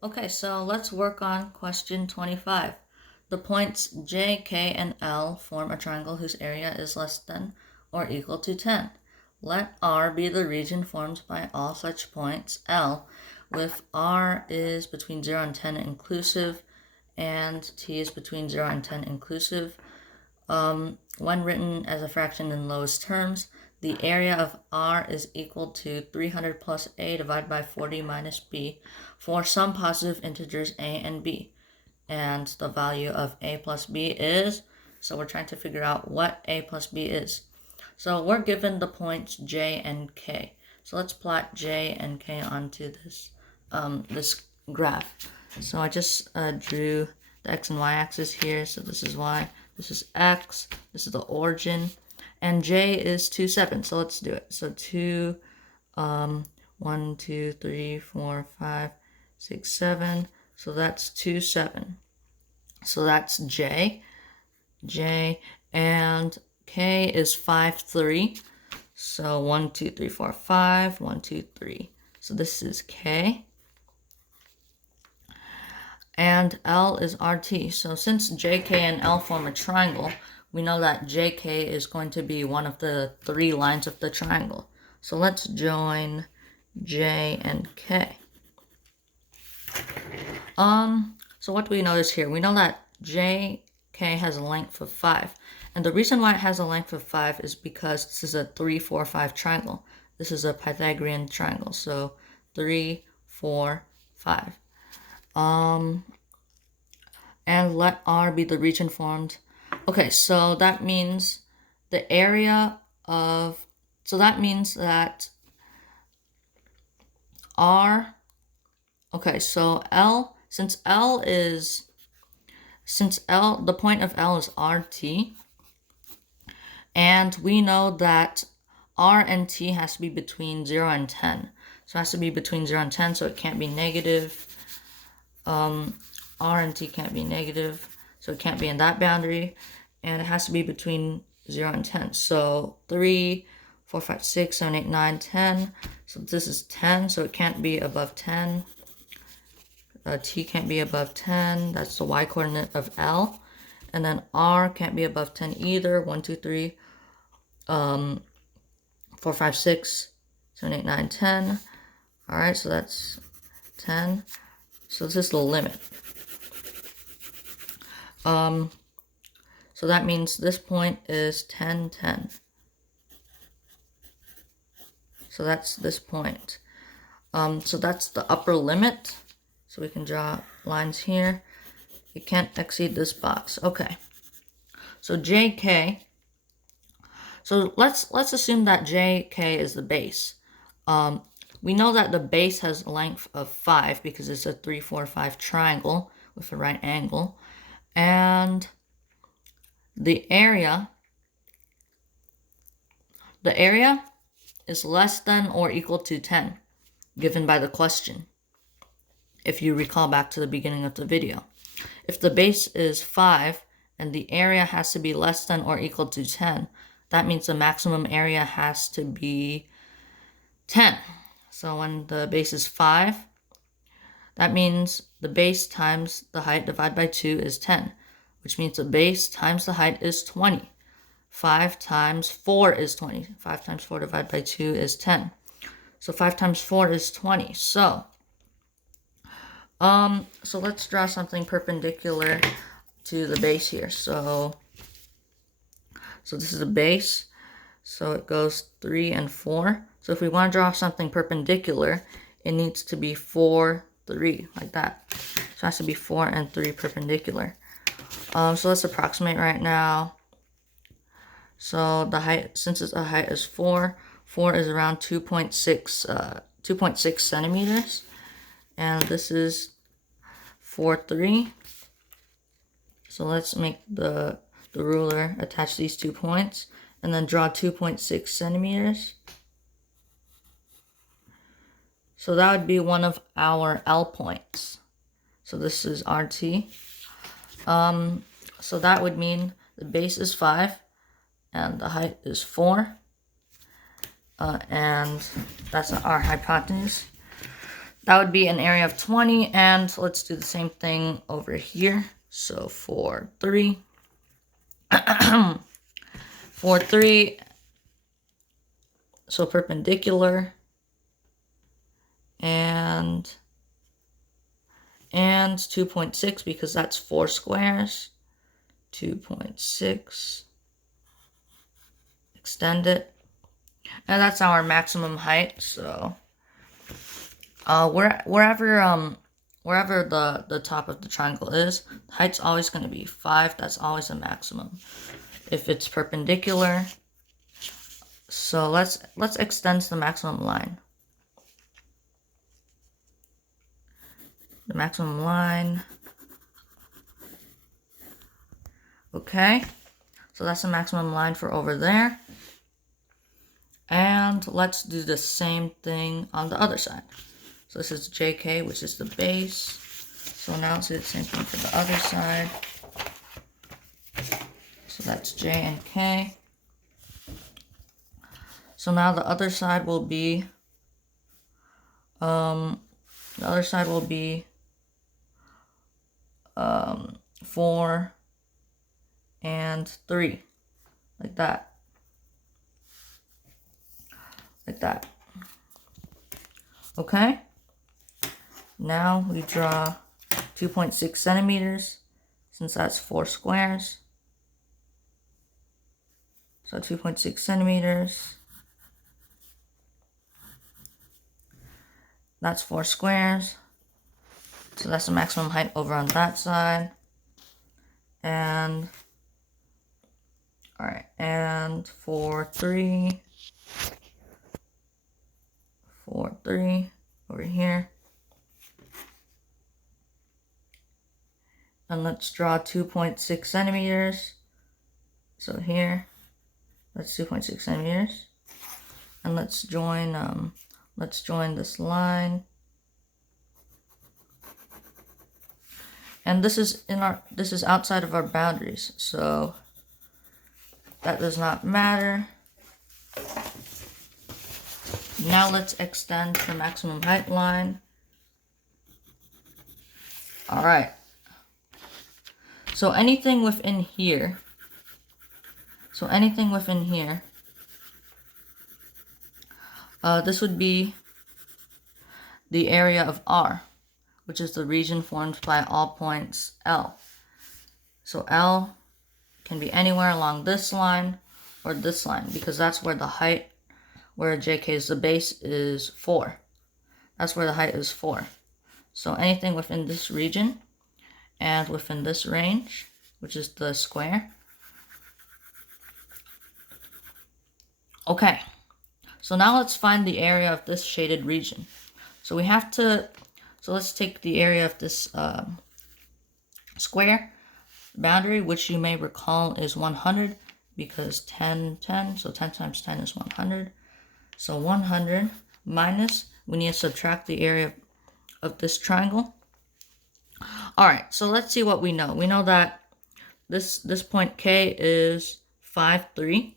Okay, so let's work on question 25. The points J, K, and L form a triangle whose area is less than or equal to 10. Let R be the region formed by all such points L, with R is between 0 and 10 inclusive, and T is between 0 and 10 inclusive. When written as a fraction in lowest terms, the area of R is equal to 300 plus A divided by 40 minus B for some positive integers A and B. And the value of A plus B is, so we're trying to figure out what A plus B is. So we're given the points J and K. So let's plot J and K onto this graph. So I just drew the X and Y axis here. So this is Y, this is X, this is the origin, and J is 2, 7. So let's do it. So 2, 1, 2, 3, 4, 5, 6, 7. So that's 2, 7. So that's J, and K is 5, 3. So 1, 2, 3, 4, 5, 1, 2, 3. So this is K. And L is RT. So since JK and L form a triangle, we know that JK is going to be one of the 3 lines of the triangle. So let's join J and K. So what do we notice here? We know that JK has a length of 5. And the reason why it has a length of 5 is because this is a 3, 4, 5 triangle. This is a Pythagorean triangle. So 3, 4, 5. And let R be the region formed. Okay, so that means the area of, so that means that R, okay, so L, the point of L is RT, and we know that R and T has to be between 0 and 10. So it has to be between 0 and 10, so it can't be negative. R and T can't be negative, so it can't be in that boundary, and it has to be between 0 and 10. So 3, 4, 5, 6, 7, 8, 9, 10. So this is 10, so it can't be above 10. T can't be above 10. That's the y coordinate of L. And then R can't be above 10 either. 1, 2, 3, 4, 5, 6, 7, 8, 9, 10. All right, so that's 10. So this is the limit. So that means this point is 10, 10. So that's this point. So that's the upper limit. So we can draw lines here. It can't exceed this box. Okay. So JK. So let's assume that JK is the base. We know that the base has a length of 5 because it's a 3, 4, 5 triangle with a right angle. And the area is less than or equal to 10, given by the question, if you recall back to the beginning of the video. If the base is 5 and the area has to be less than or equal to 10, that means the maximum area has to be 10. So when the base is 5, that means the base times the height divided by 2 is 10, which means the base times the height is 20. 5 times 4 is 20. 5 times 4 divided by 2 is 10. So 5 times 4 is 20. So let's draw something perpendicular to the base here. So this is the base. So it goes 3 and 4. So if we want to draw something perpendicular, it needs to be 4, 3, like that. So it has to be 4 and 3 perpendicular. So let's approximate right now. So the height, since the height is 4 is around 2.6 centimeters. And this is 4, 3. So let's make the ruler attach these 2 points and then draw 2.6 centimeters. So that would be one of our L points. So this is RT. So that would mean the base is 5 and the height is 4. And that's our hypotenuse. That would be an area of 20, and let's do the same thing over here. So 4, 3. 4, 3. So perpendicular. And 2.6 because that's 4 squares. 2.6. Extend it. And that's our maximum height, so wherever the top of the triangle is, the height's always going to be 5. That's always a maximum if it's perpendicular. So let's extend the maximum line. The maximum line. Okay, so that's the maximum line for over there. And let's do the same thing on the other side. So this is JK, which is the base. So now let's do the same thing for the other side. So that's J and K. So now the other side will be 4 and 3, like that. Like that. Okay. Now we draw 2.6 centimeters, since that's 4 squares. So 2.6 centimeters. That's 4 squares. So that's the maximum height over on that side. And, alright, and 4, 3. 4, 3 over here. And let's draw 2.6 centimeters. So here, that's 2.6 centimeters. And let's join this line. And this is outside of our boundaries, so that does not matter. Now let's extend the maximum height line. All right. So anything within here. This would be the area of R, which is the region formed by all points L. So L can be anywhere along this line or this line, because that's where the height, where JK is the base, is 4. That's where the height is 4. So anything within this region and within this range, which is the square. Okay, so now let's find the area of this shaded region. So let's take the area of this square boundary, which you may recall is 100, because 10, so 10 times 10 is 100. So 100 minus, we need to subtract the area of this triangle. All right, so let's see what we know. We know that this point K is 5, 3.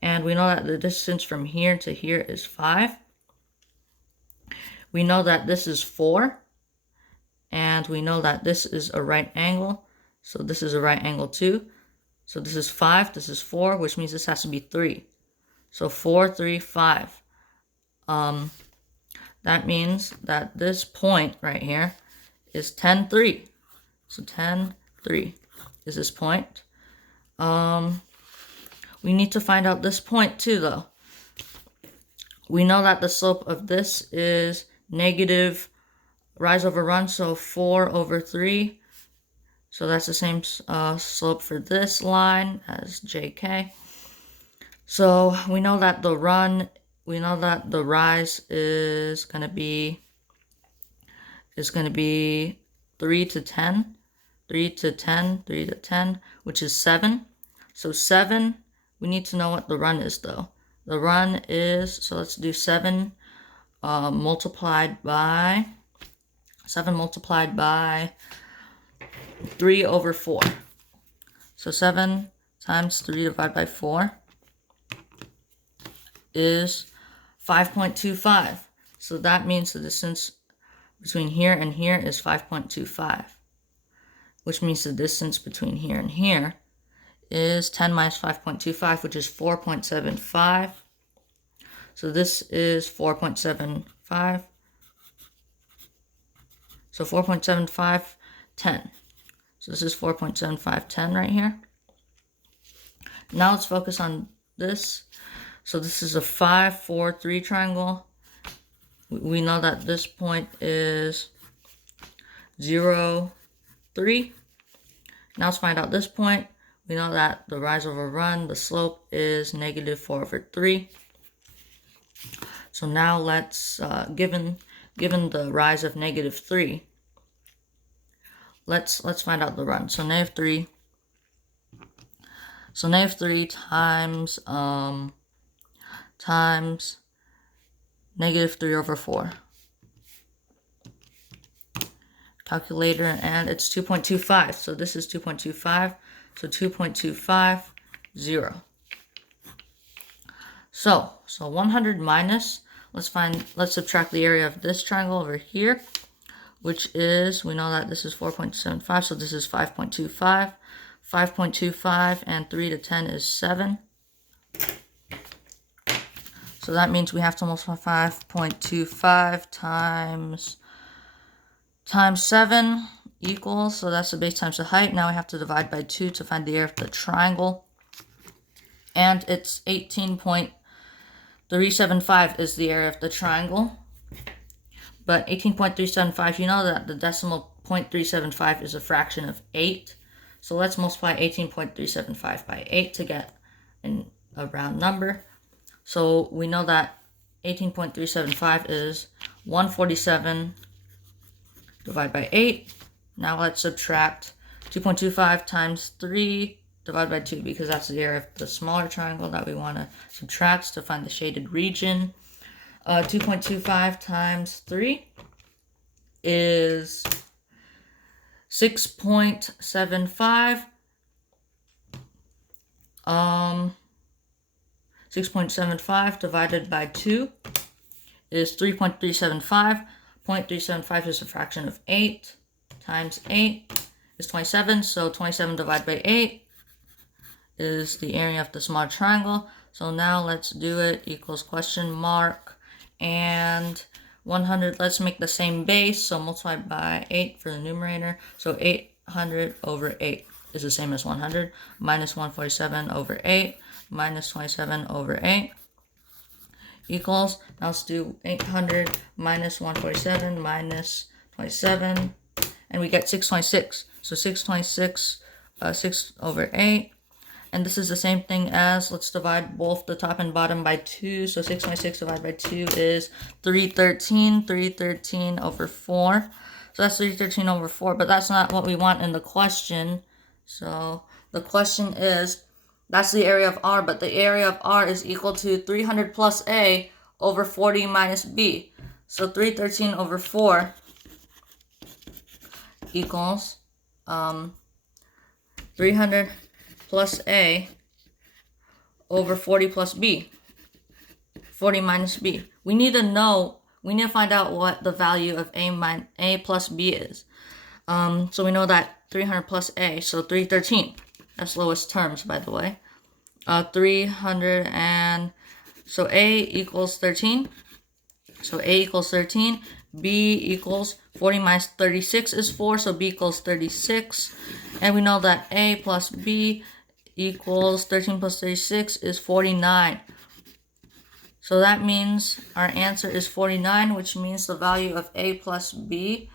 And we know that the distance from here to here is 5. We know that this is 4. And we know that this is a right angle. So this is a right angle too. So this is 5, this is 4, which means this has to be 3. So 4, 3, 5. That means that this point right here is 10, 3. So 10, 3 is this point. We need to find out this point too, though. We know that the slope of this is negative rise over run, so 4 over 3. So that's the same slope for this line as JK. So we know that the rise is going to be 3 to 10, 3 to 10, 3 to 10, which is 7. So 7, we need to know what the run is, though. The run is, so let's do 7 multiplied by 3 over 4. So 7 times 3 divided by 4 is 5.25. So that means the distance between here and here is 5.25, which means the distance between here and here is 10 minus 5.25, which is 4.75. So this is 4.75. So 4.75, 10. So this is 4.75, 10 right here. Now let's focus on this. So this is a 5, 4, 3 triangle. We know that this point is 0, 3. Now let's find out this point. We know that the rise over run, the slope is negative 4 over 3. So now let's, given the rise of negative 3, let's find out the run. So negative 3. So negative 3 times negative 3 over 4. Calculator, and it's 2.25. So this is 2.25. So 2.25, 0. So 100 minus, let's subtract the area of this triangle over here, which is, we know that this is 4.75, so this is 5.25. 5.25 and 3 to 10 is 7. So that means we have to multiply 5.25 times 7 equals, so that's the base times the height. Now we have to divide by 2 to find the area of the triangle. And it's 18.375 is the area of the triangle. But 18.375, you know that the decimal 0.375 is a fraction of 8. So let's multiply 18.375 by 8 to get a round number. So we know that 18.375 is 147 divided by 8. Now let's subtract 2.25 times 3 divided by 2, because that's the area of the smaller triangle that we want to subtract to find the shaded region. 2.25 times 3 is 6.75. 6.75 divided by 2 is 3.375. 0.375 is a fraction of 8 times 8 is 27. So 27 divided by 8 is the area of the small triangle. So now let's do it. Equals question mark. And 100, let's make the same base. So multiply by 8 for the numerator. So 800 over 8 is the same as 100. Minus 147 over 8 minus 27 over 8 equals, now let's do 800 minus 147 minus 27, and we get 626. So 626, 6 over 8. And this is the same thing as, let's divide both the top and bottom by 2. So 626 divided by 2 is 313. 313 over 4. So that's 313 over 4, but that's not what we want in the question. So the question is, that's the area of R, but the area of R is equal to 300 plus A over 40 minus B. So 313 over 4 equals 300 plus A over 40 plus B. 40 minus B. We need to find out what the value of A plus B is. So we know that 300 plus A, so 313. That's lowest terms, by the way. 300 and, so A equals 13. So A equals 13. B equals 40 minus 36 is 4, so B equals 36. And we know that A plus B equals 13 plus 36 is 49. So that means our answer is 49, which means the value of A plus B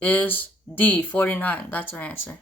is D, 49. That's our answer.